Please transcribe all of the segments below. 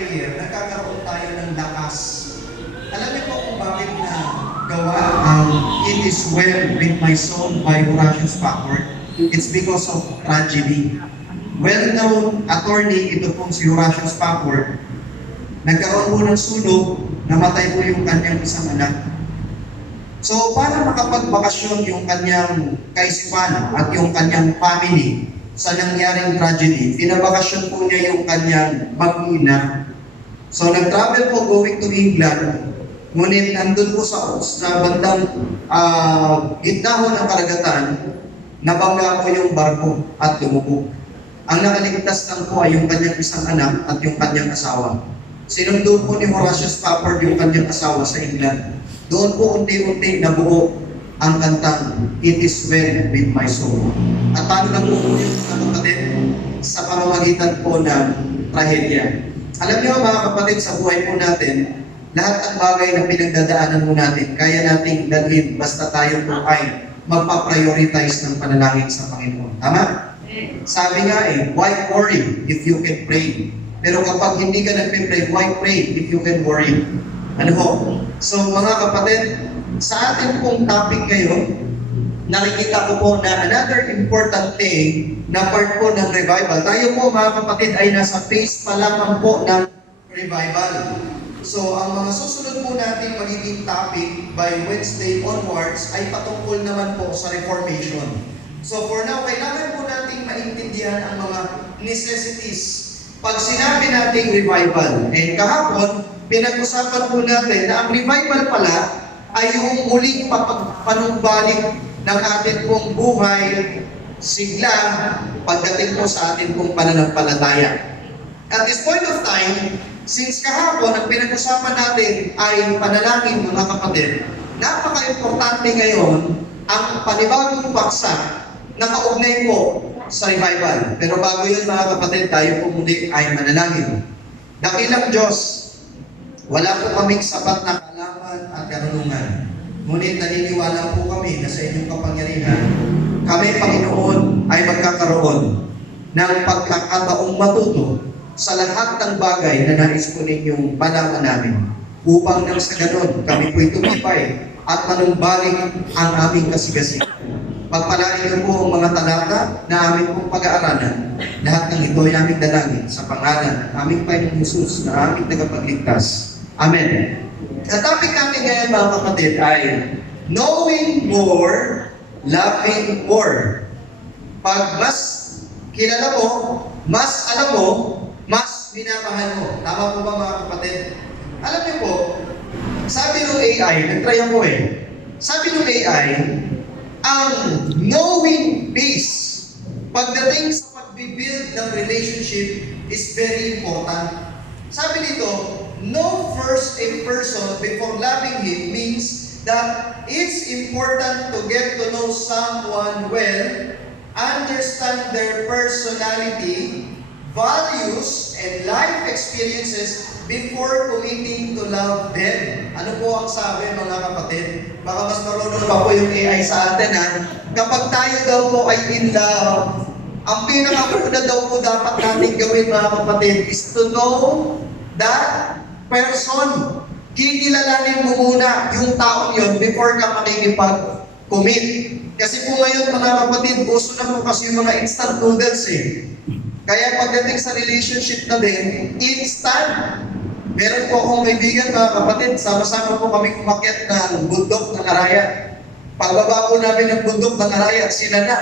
prayer, nagkakaroon tayo ng lakas. Alam niyo po kung bakit na gawa ang It Is Well With My Soul by Horatio Spafford? It's because of tragedy. Well-known attorney, ito pong si Horatio Spafford, nagkaroon po ng sunog, namatay po yung kanyang isang anak. So, para makapagbakasyon yung kanyang kaisipan at yung kanyang family sa nangyaring tragedy, pinabakasyon po niya yung kanyang mag-ina. So, nag-travel po going to England, ngunit nandun po sa bandang gitna ho ng karagatan, nabangga po yung barko at lumubog. Ang nakaligtas lang po ay yung kanyang isang anak at yung kanyang asawa. Sinundo po ni Horatio Spafford yung kanyang asawa sa England. Doon po unti-unti nabuo ang kantang It Is Well With My Soul. At paano lang po yung kapatid sa pamamagitan po ng trahedya. Alam niyo mga kapatid, sa buhay po natin, lahat ng bagay na pinagdadaanan mo natin, kaya nating dalhin basta tayo po ay magpa-prioritize ng panalangin sa Panginoon. Tama? Sabi nga why worry if you can pray? Pero kapag hindi ka nagpe-pray, why pray if you can worry? Ano ho? So mga kapatid, sa ating pong topic ngayon, nakikita ko po na another important thing na part po ng revival. Tayo po mga kapatid ay nasa phase pa lamang po ng revival. So ang mga susunod po natin magiging topic by Wednesday onwards ay patungkol naman po sa Reformation. So for now, kailangan po natin maintindihan ang mga necessities pag sinabi nating revival. And kahapon, pinag-usapan po natin na ang revival pala ay yung muling panumbalik ng ating pong buhay, sigla, pagdating po sa ating pong pananampalataya. At this point of time, since kahapon, ang pinag-usapan natin ay panalangin mga kapatid, napaka-importante ngayon ang panibagong paksa na kaugnay po sa revival. Pero bago yun mga kapatid, tayo po muli ay manalangin. Dakilang Diyos, wala po kaming sapat na kaalaman at karunungan. Ngunit naniniwala po kami na sa inyong kapangyarihan, kami Panginoon ay magkakaroon ng pagkakataong matuto sa lahat ng bagay na nais po ninyong malaman namin. Upang nang sa ganon, kami po'y tumipay at manumbalik ang aming kasigasig. Pagpalain niyo po ang mga talata na aming pong pag-aaralan. Lahat ng ito ay aming dalangin sa pangalan ng aming Panginoong Jesus na aming tagapagligtas. Amen. Ang topic natin ngayon mga kapatid ay knowing more, loving more. Pag mas kilala mo, mas alam mo, mas minamahal mo. Tama po ba mga kapatid? Alam niyo po, sabi ng AI, nag-try ako sabi ng AI, ang knowing base pagdating sa pag-build ng relationship is very important. Sabi dito, know first a person before loving him means that it's important to get to know someone well, understand their personality, values, and life experiences before committing to love them. Ano po ang sabi mga kapatid? Baka mas marunong pa po yung AI sa atin Kapag tayo daw po ay in love, ang pinakauna daw po dapat natin gawin mga kapatid is to know that person. Kikilalanin mo muna yung taong yun before ka makikipag-commit. Kasi po ngayon mga kapatid, gusto na po kasi yung mga instant noodles Kaya pagdating sa relationship na din, instant. Meron po akong kaibigan mga kapatid, sama-sama po kami umakyat ng bundok ng Arayat. Pagbaba po namin ng bundok ng Arayat, sila na.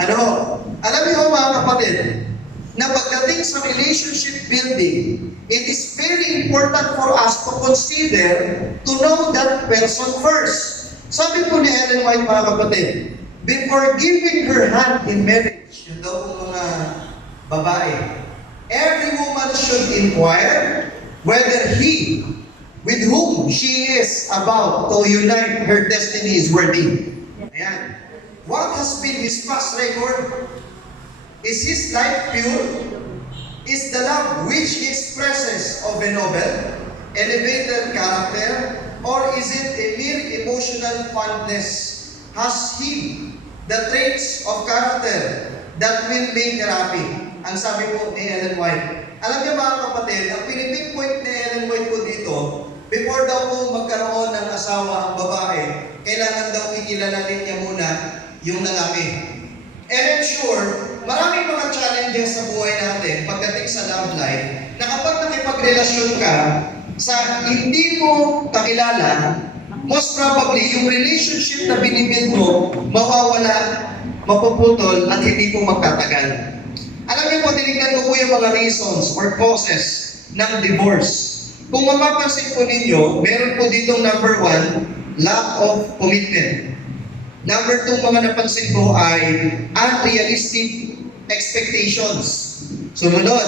Alam niyo mga kapatid, na pagdating sa relationship building, it is very important for us to consider to know that person first. Sabi po ni Ellen White mga kapatid, before giving her hand in marriage, yun daw po mga babae, every woman should inquire whether he, with whom she is about to unite her destiny is worthy. Ayan. What has been his past record? Is his life pure? Is the love which he expresses of a noble, elevated character, or is it a mere emotional fondness? Has he the traits of character that will make her happy? Ang sabi po ni Ellen White, Alam niyo mga kapatid, ang pinipinpoint ni Ellen White po dito, before daw po magkaroon ng asawa ang babae, kailangan daw ikilalanin niya muna yung lalaki. And I'm sure, maraming mga challenges sa buhay natin pagdating sa love life, na kapag nakipagrelasyon ka sa hindi mo kakilala, most probably, yung relationship na binibuild mo, mawawala, mapuputol, at hindi po magtatagal. Alam niyo po, tinignan ko po yung mga reasons or causes ng divorce. Kung mapapansin po ninyo, meron po ditong number 1, lack of commitment. Number 2, mga napansin ko ay unrealistic expectations. Sumunod,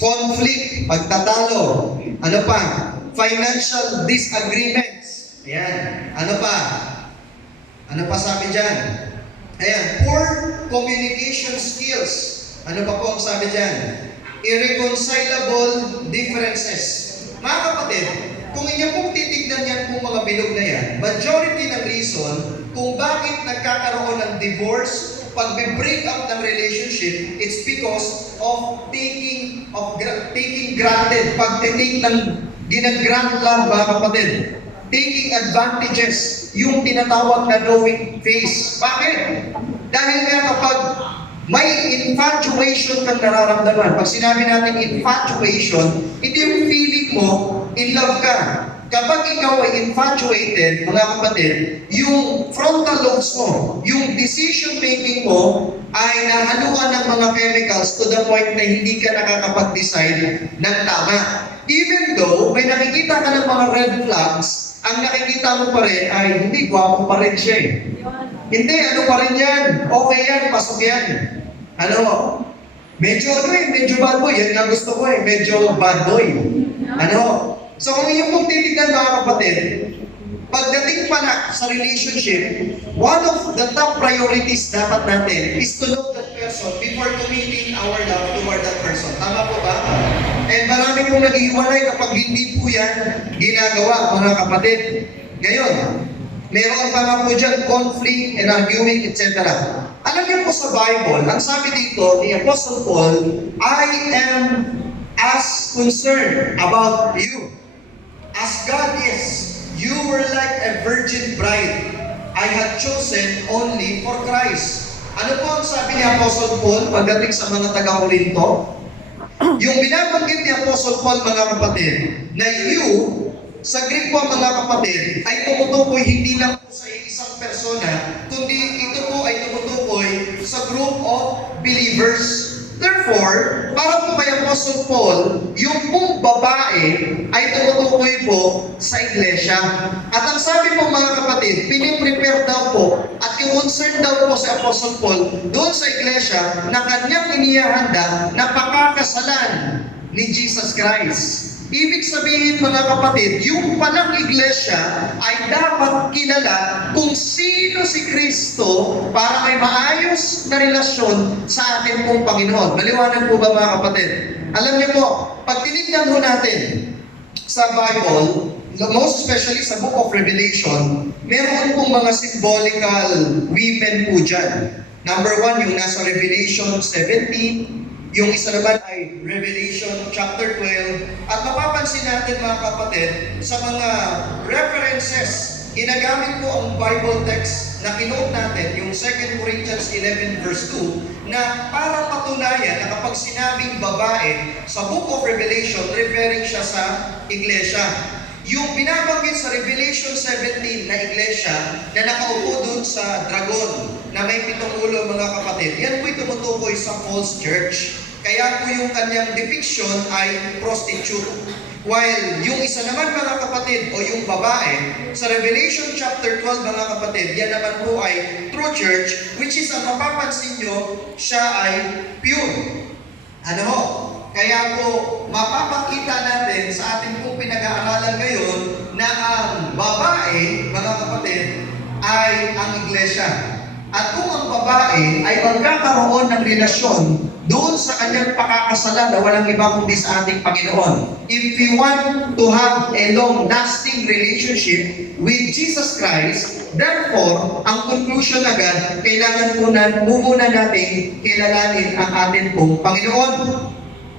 conflict, pagtatalo. Ano pa? Financial disagreements. Ayan. Ano pa? Ano pa sabi dyan? Ayan. Poor communication skills. Ano pa po ang sabi dyan? Irreconcilable differences. Mga kapatid, kung inyo pong titignan yan kung mga bilog na yan, majority ng reason kung bakit nagkakaroon ng divorce, pag-break up ng relationship, it's because of taking granted, pag-take ng ginagrant lang mga kapatid. Taking advantages, yung tinatawag na knowing face. Bakit? Dahil nga kapag may infatuation kang nararamdaman. Pag sinabi natin infatuation, ito yung feeling mo, in love ka. Kapag ikaw ay infatuated, mga kapatid, yung frontal lobes mo, yung decision making mo, ay nahaluan ng mga chemicals to the point na hindi ka nakakapag-decide ng tama. Even though may nakikita ka ng mga red flags, ang nakikita mo pa rin ay hindi, gwapo pa rin siya eh. Hindi, ano pa rin yan? Okay yan, pasok yan. Ano? Medyo bad boy. Yan nga gusto ko eh, medyo bad boy. Ano? So kung inyong pong titignan mga kapatid, pagdating pala sa relationship, one of the top priorities dapat natin is to know that person before committing our love toward that person. Tama po ba? And marami pong nag-iwalay kapag hindi po yan ginagawa, mga kapatid. Ngayon, meron pa nga po dyan conflict and arguing, etc. Alam niyo po sa Bible, ang sabi dito ni Apostle Paul, I am as concerned about you as God is. You were like a virgin bride I had chosen only for Christ. Ano po ang sabi ni Apostle Paul pagdating sa mga taga-Korinto? Yung binabanggit ni Apostle Paul, mga kapatid, na you, sa Greek po mga kapatid, ay tumutukoy hindi lang po sa isang persona, kundi ito po ay tumutukoy sa group of believers. Therefore, para po kay Apostle Paul, yung pong babae ay tumutukoy po sa iglesia. At ang sabi po mga kapatid, piniprepare daw po at concern daw po sa Apostle Paul doon sa iglesia na kanyang inihahanda na pakakasalan ni Jesus Christ. Ibig sabihin mga kapatid, yung palang iglesia ay dapat kilala kung sino si Kristo para may maayos na relasyon sa ating pong Panginoon. Maliwanag po ba mga kapatid? Alam niyo po, pag tinignan ho natin sa Bible, most especially sa Book of Revelation, meron pong mga symbolical women po dyan. Number 1, yung nasa Revelation 17, yung isa naman ay Revelation chapter 12. At mapapansin natin mga kapatid, sa mga references, ginagamit po ang Bible text na kinuot natin, yung 2 Corinthians 11 verse 2, na parang patunayan na kapag sinabing babae, sa Book of Revelation, referring siya sa iglesia. Yung binabanggit sa Revelation 17 na iglesia na nakaupo dun sa dragon na may 7 ulo mga kapatid, yan po'y tumutukoy sa false church. Kaya po yung kanyang depiction ay prostitute. While yung isa naman mga kapatid o yung babae, sa Revelation chapter 12 mga kapatid, yan naman po ay true church, which is ang mapapansin nyo, siya ay pure. Ano ho? Kaya po, mapapakita natin sa ating pong pinag-aaralan ngayon na ang babae, mga kapatid, ay ang iglesia. At kung ang babae ay magkakaroon ng relasyon doon sa kanyang pakakasalan na walang iba kundi sa ating Panginoon. If we want to have a long-lasting relationship with Jesus Christ, therefore, ang conclusion agad, kailangan muna natin kilalanin ang ating pong Panginoon.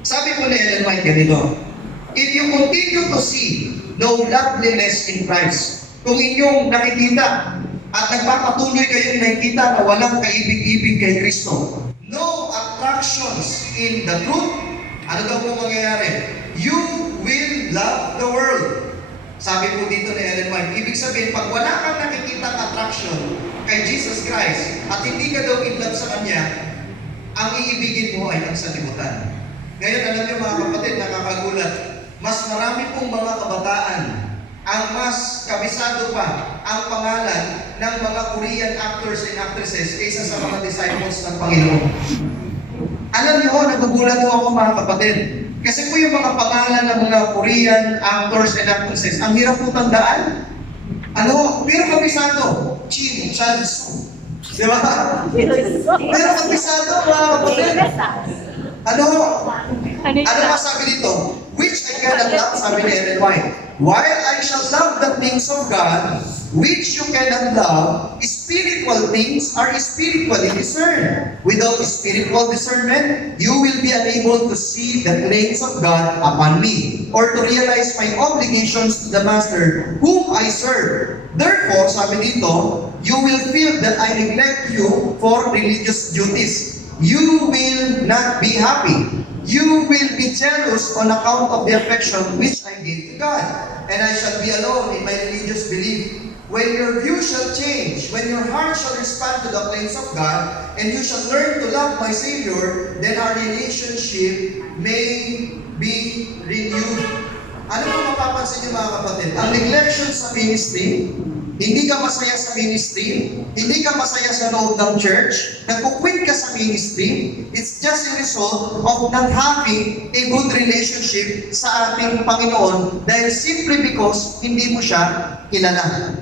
Sabi po ni Ellen White ganito, if you continue to see no loveliness in Christ, kung inyong nakikita at nagpapatuloy kayong nakikita na walang kaibig-ibig kay Kristo, no attractions in the truth, ano daw po mangyayari? You will love the world. Sabi po dito ni Ellen White, ibig sabihin, pag wala kang nakikita attraction kay Jesus Christ at hindi ka daw in love sa Kanya, ang iibigin mo ay ang sanlibutan. Ngayon, alam niyo mga kapatid, nakakagulat, mas marami pong mga kabataan ang mas kabisado pa ang pangalan ng mga Korean actors and actresses kaysa sa mga disciples ng Panginoon. Alam niyo, nagugulat po ako mga kapatid. Kasi po yung mga pangalan ng mga Korean actors and actresses, ang hirap po tandaan. Ano? Pero kabisado. Chin, Chan, Su. Di ba? Pero kabisado mga kapatid. Ano masabi dito? Which I cannot love, sabi ni Ellen White. While I shall love the things of God, which you cannot love, spiritual things are spiritually discerned. Without spiritual discernment, you will be unable to see the claims of God upon me, or to realize my obligations to the Master whom I serve. Therefore, sabi dito, you will feel that I neglect you for religious duties. You will not be happy. You will be jealous on account of the affection which I gave to God. And I shall be alone in my religious belief. When your view shall change, when your heart shall respond to the claims of God, and you shall learn to love my Savior, then our relationship may be renewed. Ano po mapapansin niyo mga kapatid? Ang neglection sa ministry, hindi ka masaya sa ministry, hindi ka masaya sa loob ng church, nagkukwit ka sa ministry, it's just a result of not having a good relationship sa ating Panginoon dahil simply because hindi mo siya kilala.